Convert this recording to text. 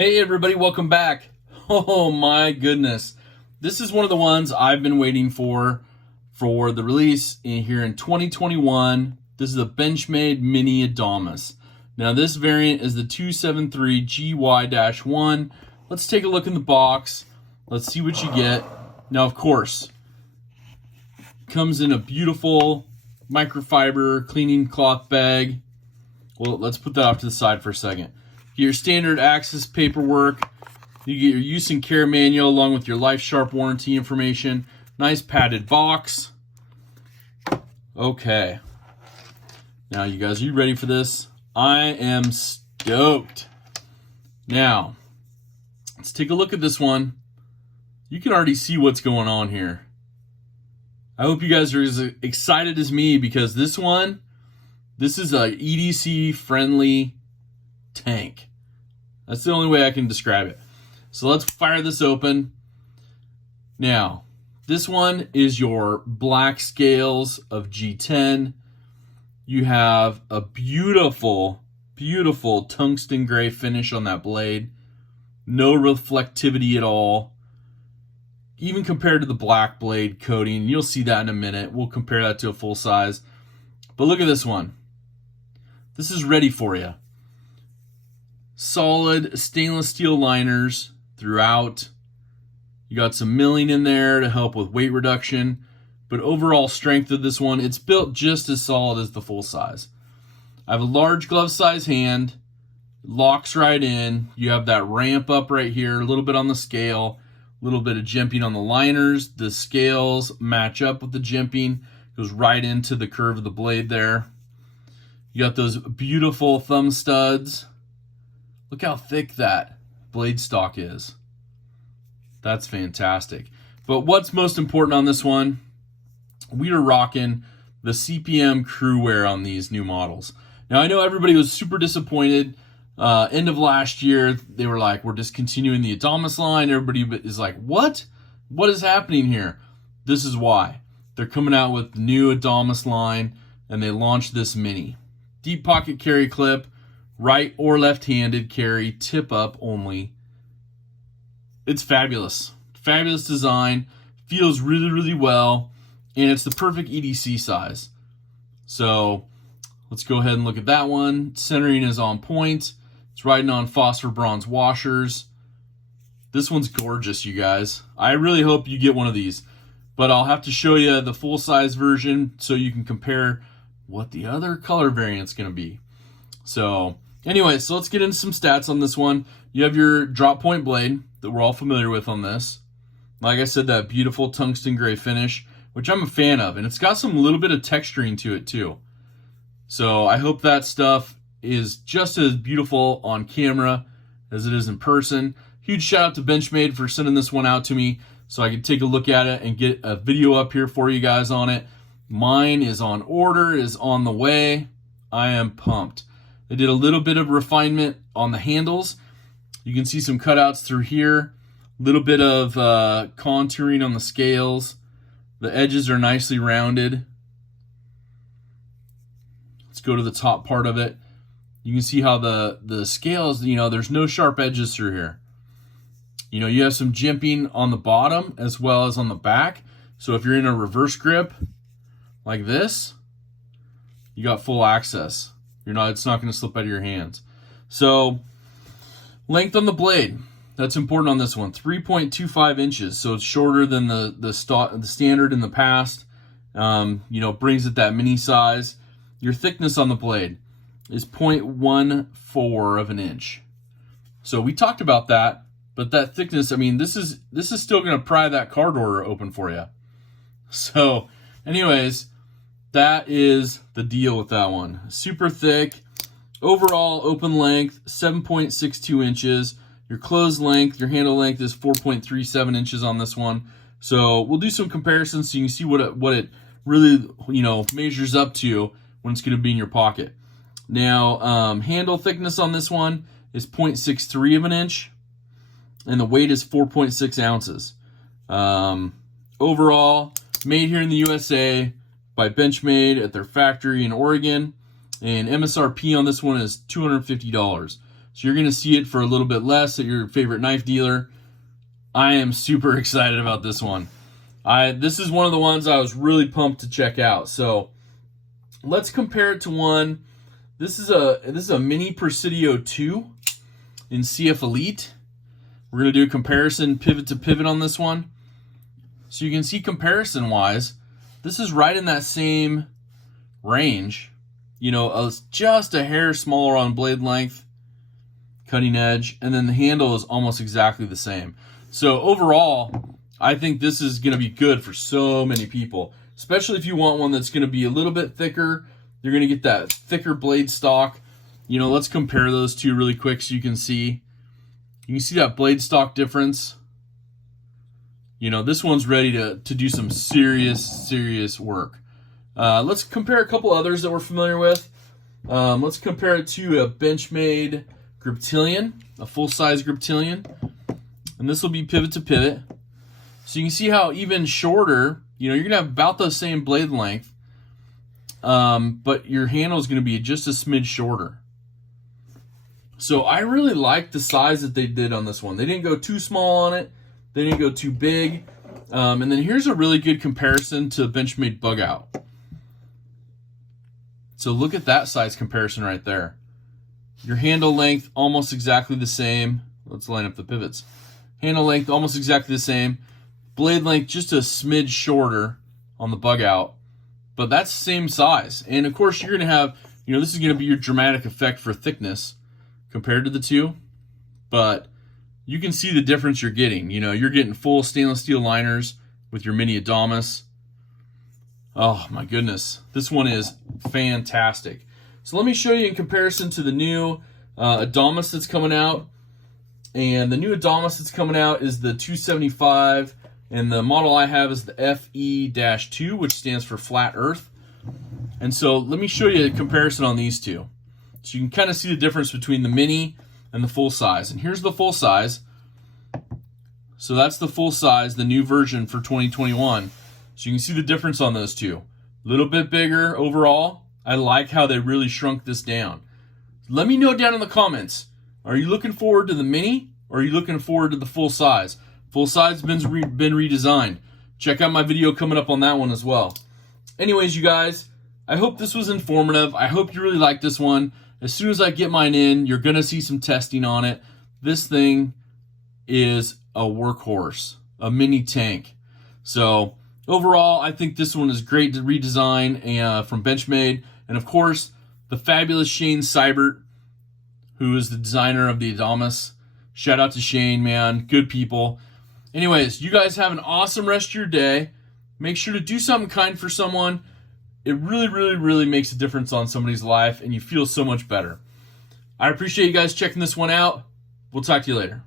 Hey everybody, welcome back. Oh my goodness. This is one of the ones I've been waiting for the release here in 2021. This is a Benchmade Mini Adamas. Now this variant is the 273GY-1. Let's take a look in the box. Let's see what you get. Now of course, comes in a beautiful microfiber cleaning cloth bag. Well, let's put that off to the side for a second. Your standard access paperwork. You get your use and care manual along with your Life Sharp warranty information. Nice padded box. Okay. Now, you guys, are you ready for this? I am stoked. Now, let's take a look at this one. You can already see what's going on here. I hope you guys are as excited as me because this is a EDC friendly tank. That's the only way I can describe it. So let's fire this open. Now, this one is your black scales of G10. You have a beautiful, beautiful tungsten gray finish on that blade. No reflectivity at all. Even compared to the black blade coating. You'll see that in a minute. We'll compare that to a full size. But look at this one. This is ready for you. Solid stainless steel liners throughout. You got some milling in there to help with weight reduction. But overall strength of this one, it's built just as solid as the full size. I have a large glove size hand. Locks right in. You have that ramp up right here. A little bit on the scale. A little bit of jimping on the liners. The scales match up with the jimping. Goes right into the curve of the blade there. You got those beautiful thumb studs. Look how thick that blade stock is. That's fantastic. But what's most important on this one, we are rocking the CPM crew wear on these new models. Now, I know everybody was super disappointed. End of last year, they were like, we're discontinuing the Adamas line. Everybody is like, what? What is happening here? This is why. They're coming out with the new Adamas line, and they launched this Mini. Deep pocket carry clip. Right or left-handed carry, tip up only. It's fabulous. Fabulous design. Feels really, really well. And it's the perfect EDC size. So let's go ahead and look at that one. Centering is on point. It's riding on phosphor bronze washers. This one's gorgeous, you guys. I really hope you get one of these. But I'll have to show you the full-size version so you can compare what the other color variant's going to be. So anyway, so let's get into some stats on this one. You have your drop point blade that we're all familiar with on this. Like I said, that beautiful tungsten gray finish, which I'm a fan of. And it's got some little bit of texturing to it too. So I hope that stuff is just as beautiful on camera as it is in person. Huge shout out to Benchmade for sending this one out to me so I could take a look at it and get a video up here for you guys on it. Mine is on order, is on the way. I am pumped. They did a little bit of refinement on the handles. You can see some cutouts through here. A little bit of contouring on the scales. The edges are nicely rounded. Let's go to the top part of it. You can see how the scales, there's no sharp edges through here. You have some jimping on the bottom as well as on the back. So if you're in a reverse grip like this, you got full access. It's not going to slip out of your hands. So, length on the blade. That's important on this one. 3.25 inches. So it's shorter than the standard in the past. Brings it that mini size. Your thickness on the blade is 0.14 of an inch. So we talked about that, but that thickness, this is still going to pry that car door open for you. So, anyways, that is the deal with that one. Super thick. Overall open length, 7.62 inches. Your closed length, your handle length is 4.37 inches on this one. So we'll do some comparisons so you can see what it really, measures up to when it's going to be in your pocket. Now, handle thickness on this one is 0.63 of an inch. And the weight is 4.6 ounces. Overall, made here in the USA by Benchmade at their factory in Oregon. And MSRP on this one is $250. So you're going to see it for a little bit less at your favorite knife dealer. I am super excited about this one. This is one of the ones I was really pumped to check out. So let's compare it to one. This is a Mini Presidio 2 in CF Elite. We're going to do a comparison pivot to pivot on this one. So you can see comparison-wise, this is right in that same range. You know, just a hair smaller on blade length, cutting edge, and then the handle is almost exactly the same. So overall, I think this is going to be good for so many people, especially if you want one that's going to be a little bit thicker. You're going to get that thicker blade stock. You know, let's compare those two really quick so you can see. You can see that blade stock difference. You know, this one's ready to do some serious work. Let's compare a couple others that we're familiar with. Let's compare it to a Benchmade Griptilian, a full-size Griptilian. And this will be pivot to pivot. So you can see how even shorter, you know, you're going to have about the same blade length, but your handle is going to be just a smidge shorter. So I really like the size that they did on this one. They didn't go too small on it. They didn't go too big. And then here's a really good comparison to Benchmade Bug Out. So look at that size comparison right there. Your handle length almost exactly the same. Let's line up the pivots. Handle length almost exactly the same. Blade length just a smidge shorter on the Bug Out. But that's the same size. And of course you're going to have, you know, this is going to be your dramatic effect for thickness compared to the two. But you can see the difference you're getting. You know, you're getting full stainless steel liners with your Mini Adamas. Oh my goodness. This one is fantastic. So let me show you in comparison to the new Adamas that's coming out. And the new Adamas that's coming out is the 275, and the model I have is the FE-2, which stands for Flat Earth. And so let me show you a comparison on these two. So you can kind of see the difference between the mini and the full size. And here's the full size. So that's the full size, the new version for 2021. So you can see the difference on those two. A little bit bigger overall. I like how they really shrunk this down. Let me know down in the comments. Are you looking forward to the mini, or are you looking forward to the full size? Full size has been redesigned. Check out my video coming up on that one as well. Anyways, you guys, I hope this was informative. I hope you really like this one. As soon as I get mine in, you're going to see some testing on it. This thing is a workhorse, a mini tank. So overall, I think this one is great to redesign from Benchmade. And of course, the fabulous Shane Seibert, who is the designer of the Adamas. Shout out to Shane, man. Good people. Anyways, you guys have an awesome rest of your day. Make sure to do something kind for someone. It really makes a difference on somebody's life, and you feel so much better. I appreciate you guys checking this one out. We'll talk to you later.